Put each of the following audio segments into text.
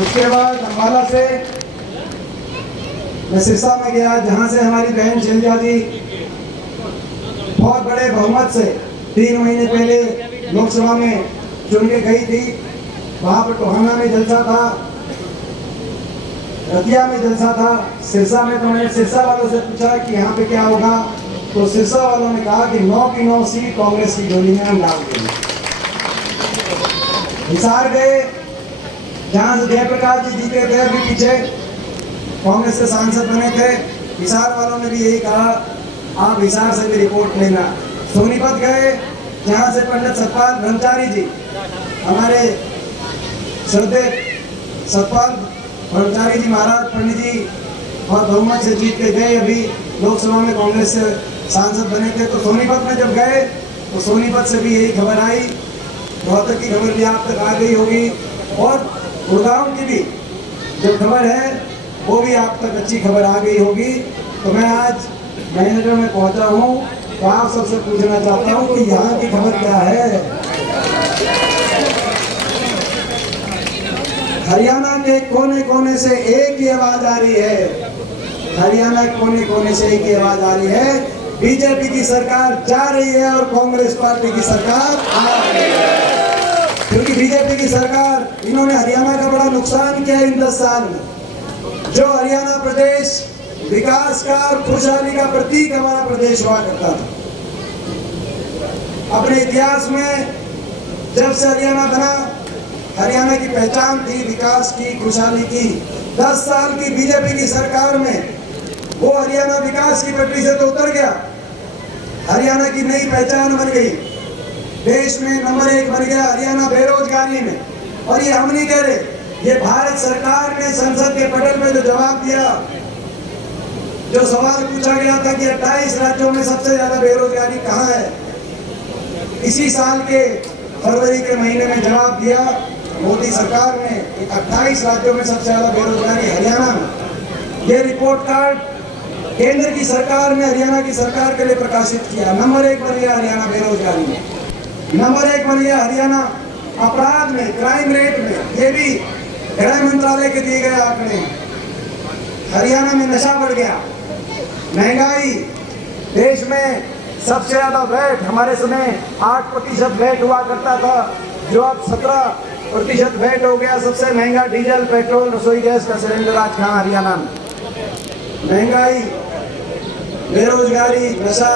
उसके बाद अम्बाला से मैं सिरसा में गया, जहां से हमारी बहन शैलजा जी बहुत बड़े बहुमत से 3 महीने पहले लोकसभा में चुन के गई थी। वहां पर टोहाना में जलसा था, रतिया में जलसा था, सिरसा में। तो मैंने सिरसा वालों से पूछा कि यहाँ पे क्या होगा, तो सिरसा वालों ने कहा कि 9 की 9 सीट कांग्रेस की झोली में हम डाल देंगे। हिसार गए, जहां से जयप्रकाश जी जीते थे, अभी पीछे कांग्रेस के सांसद बने थे। हिसार वालों ने भी यही कहा, आप हिसार से भी रिपोर्ट लेना। सोनीपत गए, जहां से पंडित सतपाल ब्रह्मचारी जी, हमारे श्रद्धेय सतपाल ब्रह्मचारी जी महाराज पंडित जी बहुत बहुमत से जीत के गए, अभी लोकसभा में कांग्रेस से सांसद बने थे। तो सोनीपत में जब गए तो सोनीपत से भी यही खबर आई, रोहतक की खबर भी आप तक आ गई होगी, और गुड़गांव की भी जो खबर है वो भी आप तक अच्छी खबर आ गई होगी। तो मैं आज महेंद्र में पहुंचा हूं, तो आप सबसे पूछना चाहता हूं कि यहाँ की खबर क्या है। हरियाणा के कोने कोने से एक ही आवाज आ रही है, हरियाणा के कोने कोने से एक ही आवाज आ रही है, बीजेपी की सरकार जा रही है और कांग्रेस पार्टी की सरकार आ रही है। क्योंकि बीजेपी की सरकार, इन्होंने हरियाणा का बड़ा नुकसान किया इन 10 साल में। जो हरियाणा प्रदेश विकास का और खुशहाली का प्रतीक हमारा प्रदेश हुआ करता था, अपने इतिहास में जब से हरियाणा बना, हरियाणा की पहचान थी विकास की, खुशहाली की। 10 साल की बीजेपी की सरकार में वो हरियाणा विकास की पटरी से तो उतर गया, हरियाणा की नई पहचान बन गई, देश में नंबर 1 बन गया हरियाणा बेरोजगारी में। और ये हम नहीं कह रहे, ये भारत सरकार ने संसद के पटल पे जो जवाब दिया, जो सवाल पूछा गया था कि 28 राज्यों में सबसे ज्यादा बेरोजगारी कहाँ है, इसी साल के फरवरी के महीने में जवाब दिया मोदी सरकार ने, 28 राज्यों में सबसे ज्यादा बेरोजगारी हरियाणा में। ये रिपोर्ट कार्ड केंद्र की सरकार ने हरियाणा की सरकार के लिए प्रकाशित किया। नंबर 1 बन गया हरियाणा बेरोजगारी में, नंबर 1 बन गया हरियाणा अपराध में, क्राइम रेट में। ये भी गृह मंत्रालय के दिए गए आंकड़े। हरियाणा में नशा बढ़ गया, महंगाई, देश में सबसे ज्यादा वैट, हमारे समय 8% वैट हुआ करता था, जो अब 17% वैट हो गया। सबसे महंगा डीजल, पेट्रोल, रसोई गैस का सिलेंडर आज कहाँ, हरियाणा में। महंगाई, बेरोजगारी, नशा,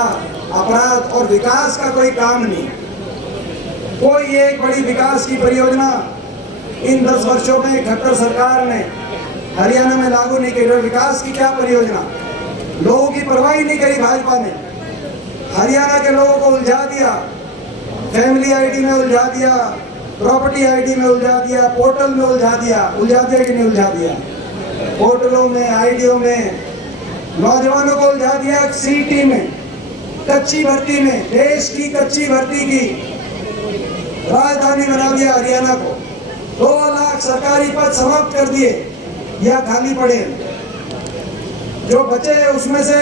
अपराध और विकास का कोई काम नहीं। कोई एक बड़ी विकास की परियोजना इन 10 वर्षों में खट्टर सरकार ने हरियाणा में लागू नहीं की। विकास की क्या परियोजना, लोगों की परवाह नहीं करी भाजपा ने। हरियाणा के लोगों को उलझा दिया, फैमिली आईडी में उलझा दिया, प्रॉपर्टी आईडी में उलझा दिया, पोर्टल में उलझा दिया कि नहीं उलझा दिया, पोर्टलों में, आईडियों में नौजवानों को उलझा दिया। सीटी में, कच्ची भर्ती में, देश की कच्ची भर्ती की राजधानी बना दिया हरियाणा को। 2 लाख सरकारी पद समाप्त कर दिए या खाली पड़े। जो बचे उसमें से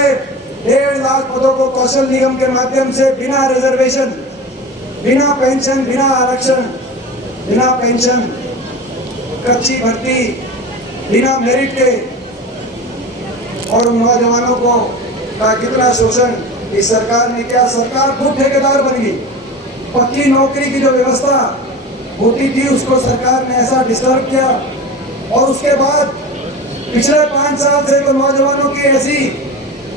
1.5 लाख पदों को कौशल निगम के माध्यम से बिना रिजर्वेशन, बिना पेंशन, बिना आरक्षण, बिना पेंशन, कच्ची भर्ती, बिना मेरिट के, और नौजवानों को का कितना शोषण इस सरकार ने किया। सरकार खुद ठेकेदार बन गई। पक्की नौकरी की जो व्यवस्था होती थी उसको सरकार ने ऐसा डिस्टर्ब किया। और उसके बाद पिछले 5 साल से तो नौजवानों की ऐसी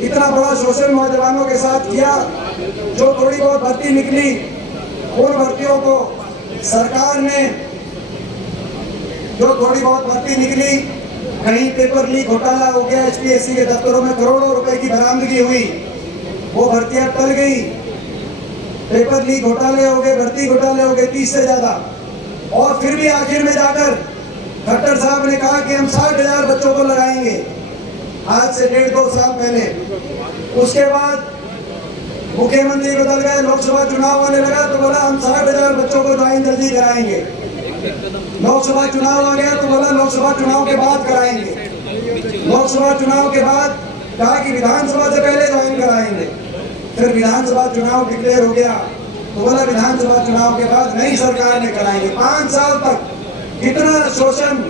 इतना बड़ा शोषण नौजवानों के साथ किया। जो थोड़ी बहुत भर्ती निकली, उन भर्तियों को सरकार ने, जो थोड़ी बहुत भर्ती निकली, कहीं पेपर लीक घोटाला हो गया, HPSC के दफ्तरों में करोड़ों रुपए की बरामदगी हुई, वो भर्तियां टल गई। पेपर लीक घोटाले हो गए, भर्ती घोटाले हो गए 30 से ज्यादा। और फिर भी आखिर में जाकर खट्टर साहब ने कहा कि हम 60,000 बच्चों को लगाएंगे, आज से 1.5-2 साल पहले। उसके बाद मुख्यमंत्री बदल गए, लोकसभा चुनाव होने लगा तो बोला हम 60,000 बच्चों को ज्वाइन जल्दी कराएंगे। लोकसभा चुनाव आ गया तो बोला लोकसभा चुनाव के बाद कराएंगे। लोकसभा चुनाव के बाद कहा कि विधानसभा से पहले ज्वाइन कराएंगे। फिर विधानसभा चुनाव डिक्लेयर हो गया तो बोला विधानसभा चुनाव के बाद नई सरकार ने कराएंगे। 5 साल तक कितना शोषण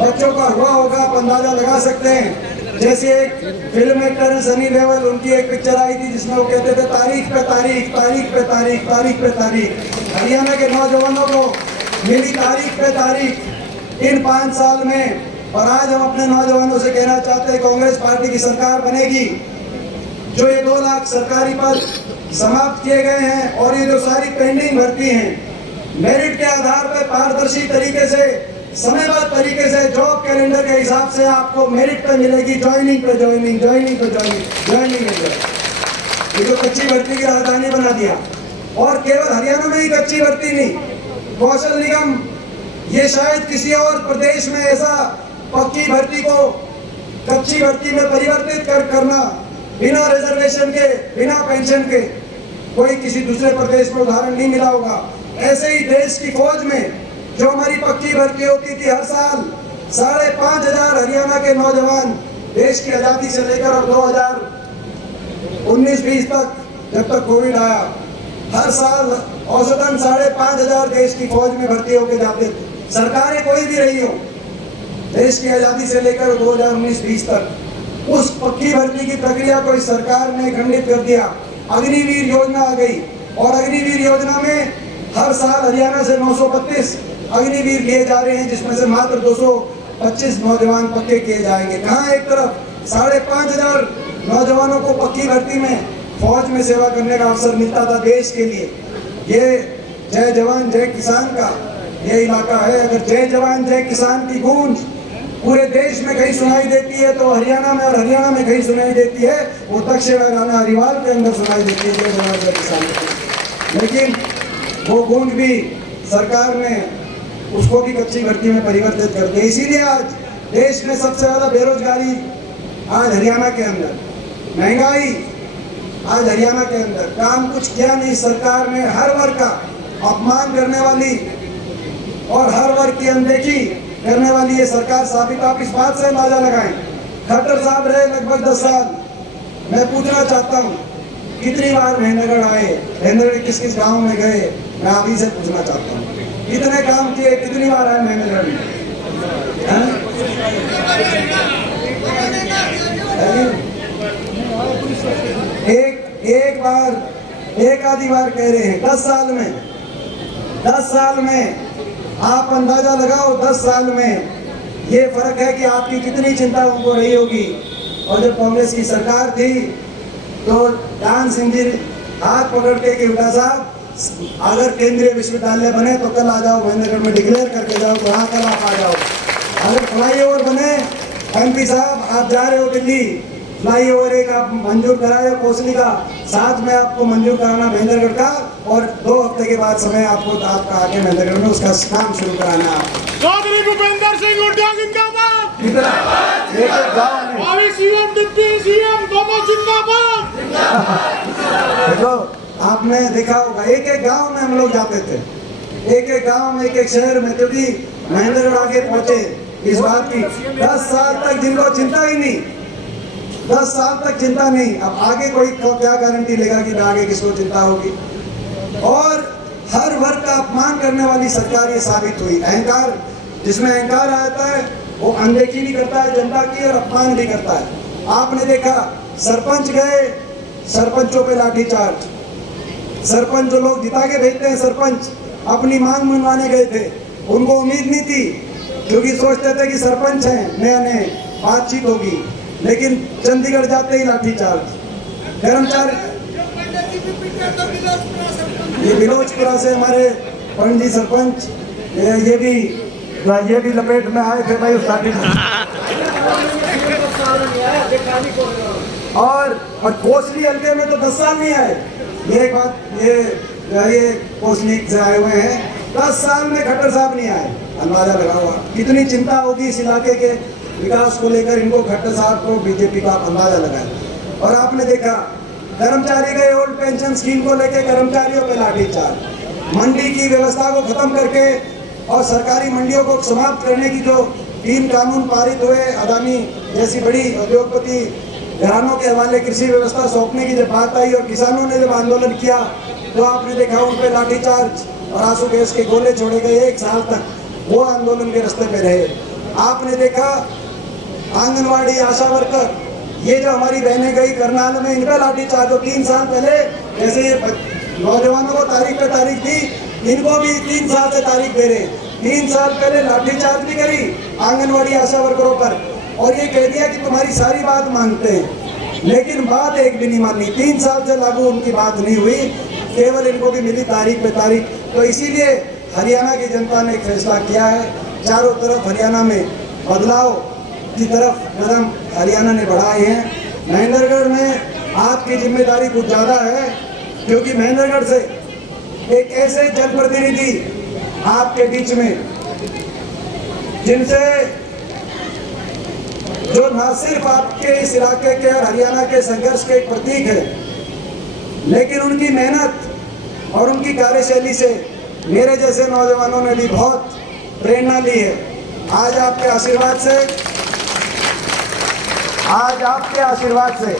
बच्चों का हुआ होगा, आप अंदाजा लगा सकते हैं। जैसे एक फिल्म एक्टर है सनी देओल, उनकी एक पिक्चर आई थी जिसमें वो कहते थे तारीख पे तारीख, तारीख पे तारीख, तारीख पे तारीख। हरियाणा के नौजवानों को मिली तारीख पे तारीख इन 5 साल में। और आज हम अपने नौजवानों से कहना चाहते हैं, कांग्रेस पार्टी की सरकार बनेगी, जो ये 2 लाख सरकारी पद समाप्त किए गए हैं और ये जो सारी पेंडिंग भर्ती हैं, मेरिट के आधार पर पारदर्शी तरीके से, समयबद्ध तरीके से, जॉब कैलेंडर के हिसाब से आपको मेरिट पे मिलेगी, ज्वाइनिंग पे ज्वाइनिंग, ज्वाइनिंग पे ज्वाइनिंग ये जो कच्ची भर्ती की राजधानी बना दिया। और केवल हरियाणा में ही कच्ची भर्ती नहीं, कौशल निगम ये शायद किसी और प्रदेश में ऐसा पक्की भर्ती को कच्ची भर्ती में परिवर्तित करना बिना रिजर्वेशन के, बिना पेंशन के, कोई किसी दूसरे प्रदेश में उदाहरण नहीं मिला होगा। ऐसे ही देश की फौज में जो हमारी पक्की भर्ती होती थी हर साल, 5,500 हरियाणा के नौजवान देश की आजादी से लेकर और 2019-20 तक, जब तक कोविड आया, हर साल औसतन 5,500 देश की फौज में भर्ती होकर जाते थे। सरकारें कोई भी रही हो, देश की आजादी से लेकर 2019-20 तक उस पक्की भर्ती की प्रक्रिया को इस सरकार ने खंडित कर दिया। अग्निवीर योजना आ गई और अग्निवीर योजना में हर साल हरियाणा से 932 अग्निवीर लिए जा रहे हैं, जिसमें से मात्र 225 नौजवान पक्के किए जाएंगे। कहाँ एक तरफ 5,500 नौजवानों को पक्की भर्ती में फौज में सेवा करने का अवसर मिलता था देश के लिए। ये जय जवान जय किसान का ये इलाका है। अगर जय जवान जय किसान की गूंज पूरे देश में कहीं सुनाई देती है तो हरियाणा में, और हरियाणा में कहीं सुनाई देती है वो दक्षिण हरियाणा हरिवाल के अंदर सुनाई देती है जय जवान जय किसान। लेकिन वो गूंज भी सरकार ने उसको भी कच्ची भर्ती में परिवर्तित कर दिया। इसीलिए आज देश में सबसे ज्यादा बेरोजगारी आज हरियाणा के अंदर, महंगाई आज हरियाणा के अंदर, काम कुछ किया नहीं सरकार ने। हर वर्ग का अपमान करने वाली और हर वर्ग की अनदेखी करने वाली ये सरकार साबित आप इस बात से अंदाजा लगाएं। खट्टर साहब रहे लगभग 10 साल। मैं पूछना चाहता हूँ कितनी बार महेंद्रगढ़ आए, महेंद्रगढ़ किस किस गांव में गए, मैं आप ही से पूछना चाहता हूँ कितने काम किए, कितनी बार आए महेंद्रगढ़ में? एक बार, एक आधी बार कह रहे हैं 10 साल में आप अंदाजा लगाओ 10 साल में ये फर्क है कि आपकी कितनी चिंता उनको रही होगी। और जब कांग्रेस की सरकार थी तो दान सिंह जी हाथ पकड़ के कि बेटा साहब अगर केंद्रीय विश्वविद्यालय बने तो कल आ जाओ महेंद्रगढ़ में डिक्लेयर करके जाओ, तो हाँ कल आप आ जाओ। अगर फ्लाईओवर बने, MP साहब आप जा रहे हो दिल्ली, फ्लाईओवर एक आप मंजूर कराए कोसली का, साथ में आपको मंजूर कराना महेंद्रगढ़ का, और 2 हफ्ते के बाद समय आपको आपका आके महेंद्रगढ़ में उसका काम शुरू कराना है। चौधरी भूपेंद्र सिंह हुड्डा जिंदाबाद। एक गाँव में सीएम डिप्टी सीएम दोनों जिंदाबाद। देखो आपने देखा होगा एक गांव में हम लोग जाते थे, एक गांव में, एक शहर में, क्योंकि महेंद्रगढ़ आगे पहुंचे इस बात की 10 साल तक जिनको चिंता ही नहीं, 10 साल तक चिंता नहीं। अब आगे कोई क्या गारंटी लेगा कि आगे किसको चिंता होगी। और हर वर्ग का अपमान करने वाली सरकार ये साबित हुई। अहंकार, जिसमें अहंकार आता है वो अनदेखी भी करता है जनता की और अपमान भी करता है। आपने देखा सरपंच गए, सरपंचों पे लाठीचार्ज। सरपंच जो लोग जिता के भेजते हैं, सरपंच अपनी मांग मनवाने गए थे, उनको उम्मीद नहीं थी क्योंकि सोचते थे कि सरपंच हैं, नए बातचीत होगी, लेकिन चंडीगढ़ जाते ही लाठीचार्ज। कर्मचारी ये बिलोचपुरा से हमारे पंडित जी सरपंच ये भी लपेट में आए थे भाई उस लाठी में। और कोसली हल्के में तो 10 साल नहीं आए। ये एक बात, ये कोसली से आए हुए हैं, 10 साल में खट्टर साहब नहीं आए। अंदाजा लगा हुआ कितनी चिंता होगी इस इलाके के विकास को लेकर इनको, खट्टर साहब को, बीजेपी का अंदाजा लगाया। और आपने देखा कर्मचारी गए ओल्ड पेंशन स्कीम को लेकर कर्मचारियों पे लाठीचार्ज। मंडी की व्यवस्था को खत्म करके और सरकारी मंडियों को समाप्त करने की जो 3 कानून पारित हुए, अदानी जैसी बड़ी उद्योगपति घरानों के हवाले कृषि व्यवस्था सौंपने की जब बात आई और किसानों ने जब आंदोलन किया तो आपने देखा उन पे लाठीचार्ज और आंसू गैस के गोले छोड़े गए। 1 साल तक वो आंदोलन के रास्ते पे रहे। आपने देखा आंगनवाड़ी आशा वर्कर, ये जो हमारी बहनें गई करनाल में, इन पर लाठीचार्ज। 3 साल पहले जैसे ये नौजवानों को तारीख पे तारीख दी, इनको भी 3 साल से तारीख दे रहे। 3 साल पहले लाठीचार्ज भी करी आंगनवाड़ी आशा वर्करों पर, और ये कह दिया कि तुम्हारी सारी बात मानते हैं, लेकिन बात एक भी नहीं मानी। 3 साल से लागू उनकी बात नहीं हुई, केवल इनको भी मिली तारीख पे तारीख। तो इसीलिए हरियाणा की जनता ने एक फैसला किया है, चारों तरफ हरियाणा में बदलाव की तरफ कदम हरियाणा ने बढ़ाए हैं। महेंद्रगढ़ में आपकी जिम्मेदारी कुछ ज़्यादा है, क्योंकि महेंद्रगढ़ से एक ऐसे जनप्रतिनिधि आपके बीच में जिनसे जो न सिर्फ आपके इस इलाके के और हरियाणा के संघर्ष के एक प्रतीक है, लेकिन उनकी मेहनत और उनकी कार्यशैली से मेरे जैसे नौजवानों ने भी बहुत प्रेरणा ली है। आज आपके आशीर्वाद से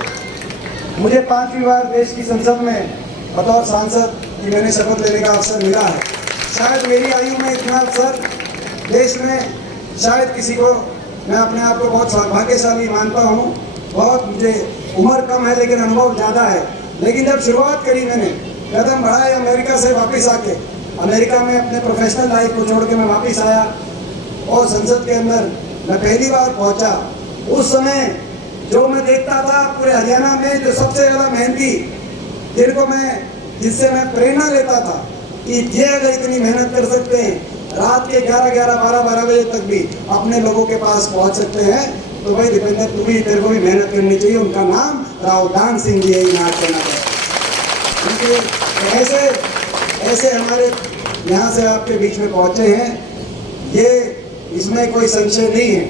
मुझे 5वीं बार देश की संसद में बतौर सांसद की मैंने शपथ लेने का अवसर मिला है। शायद मेरी आयु में इतना अवसर देश में शायद किसी को, मैं अपने आप को बहुत सौभाग्यशाली मानता हूँ। बहुत मुझे उम्र कम है लेकिन अनुभव ज़्यादा है। लेकिन जब शुरुआत करी मैंने, कदम बढ़ाए अमेरिका से वापस आके, अमेरिका में अपने प्रोफेशनल लाइफ को छोड़ के मैं वापस आया और संसद के अंदर मैं पहली बार पहुंचा। उस समय जो मैं देखता था पूरे हरियाणा में, जो सबसे ज़्यादा मेहनती, जिससे मैं प्रेरणा लेता था कि ये अगर इतनी मेहनत कर सकते हैं, रात के 11, 12 बजे तक भी अपने लोगों के पास पहुंच सकते हैं, तो भाई दीपेंद्र तेरे को भी मेहनत करनी चाहिए। उनका नाम राव दान सिंह जी है, याद करना है। ऐसे हमारे यहाँ से आपके बीच में पहुँचे हैं, ये इसमें कोई संशय नहीं है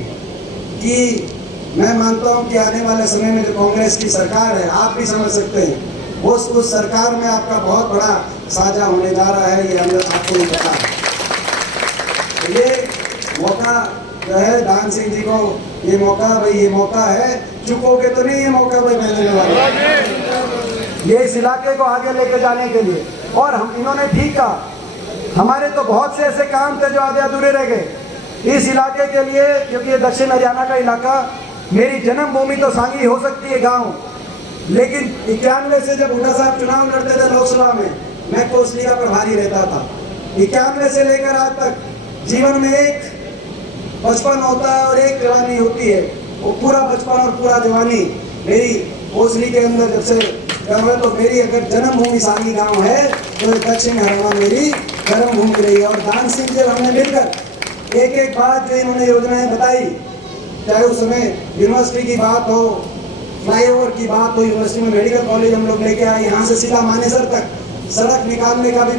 कि मैं मानता हूँ कि आने वाले समय में जो कांग्रेस की सरकार है, आप भी समझ सकते हैं, उस सरकार में आपका बहुत बड़ा साझा होने जा रहा है, ये अंदर आपको नहीं पता है। तो ये मौका जो है दान सिंह जी को, ये मौका है, चुकोगे तो नहीं ये मौका भाई मिलने वाला, ये इस इलाके को आगे लेके जाने के लिए। और हम इन्होंने ठीक कहा, हमारे तो बहुत से ऐसे काम थे जो आधे अधूरे रह गए इस इलाके के लिए, क्योंकि ये दक्षिण हरियाणा का इलाका, मेरी जन्मभूमि तो सांगी हो सकती है गांव, लेकिन 91 से जब हुड्डा साहब चुनाव लड़ते थे लोकसभा में, मैं कोसली का प्रभारी रहता था। 91 से लेकर आज तक जीवन में एक बचपन होता है और एक जवानी होती है, वो पूरा बचपन और पूरा जवानी मेरी कोसली के अंदर जब से तो मेरी अगर जन्मभूमि सांगी गांव है तो दक्षिण हरियाणा मेरी जन्मभूमि रही है। और दान सिंह जब हमने मिलकर एक बात जो इन्होंने योजनाएं बताई, चाहे उस समय यूनिवर्सिटी की बात हो, फ्लाईओवर की बात हो, यूनिवर्सिटी में मेडिकल कॉलेज हम लोग लेके आए, यहाँ से सीधा मानेसर तक सड़क निकालने का भी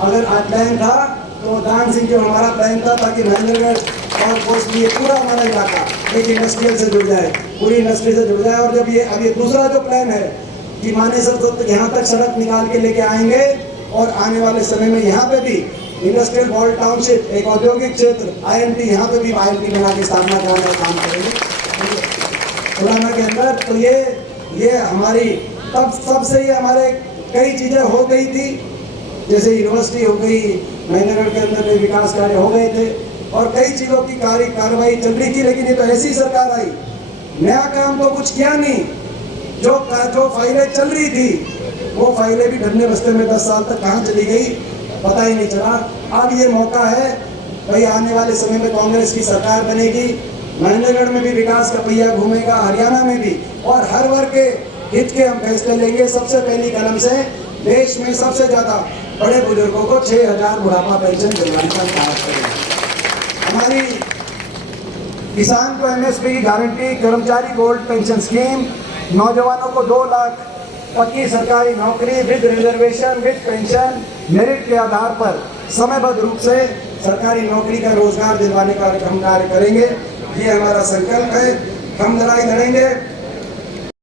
अगर प्लान था, तो दान सिंह जो हमारा प्लान था ताकि महेंद्रगढ़ और कोसली पूरा हमारा इलाका एक इंडस्ट्रियल से जुड़ जाए, पूरी इंडस्ट्री से जुड़ जाए। और जब अब ये दूसरा जो प्लान है कि मानेसर तक यहाँ तक सड़क निकाल के लेके आएंगे, और आने वाले समय में यहाँ पे भी इंडस्ट्रियल बॉल टाउनशिप, एक औद्योगिक क्षेत्र IMT, यहाँ पे भी IMT बना के स्थापना कराने का काम करेंगे खुलाना के अंदर। तो ये हमारी तब से ही हमारे कई चीज़ें हो गई थी, जैसे यूनिवर्सिटी हो गई, महेंद्रगढ़ के अंदर में विकास कार्य हो गए थे और कई चीज़ों की कार्रवाई चल रही थी। लेकिन ये तो ऐसी सरकार आई, नया काम तो कुछ किया नहीं, जो फाइलें चल रही थी वो फाइलें भी ढलने बस्ते में 10 साल तक कहाँ चली गई पता ही नहीं चला। अब ये मौका है भाई, आने वाले समय में कांग्रेस की सरकार बनेगी, महेंद्रगढ़ में भी विकास का पहिया घूमेगा, हरियाणा में भी, और हर वर्ग के हित के हम फैसले लेंगे। सबसे पहली कदम से देश में सबसे ज़्यादा बड़े बुजुर्गों को 6000 बुढ़ापा पेंशन दिलवाने का प्रयास करेंगे। हमारी किसान को MSP की गारंटी, कर्मचारी गोल्ड पेंशन स्कीम, नौजवानों को 2 लाख पक्की सरकारी नौकरी with reservation with pension, merit के आधार पर समयबद्ध रूप से सरकारी नौकरी का रोजगार दिलवाने का हम कार्य करेंगे। ये हमारा संकल्प है। हम लड़ाई लड़ेंगे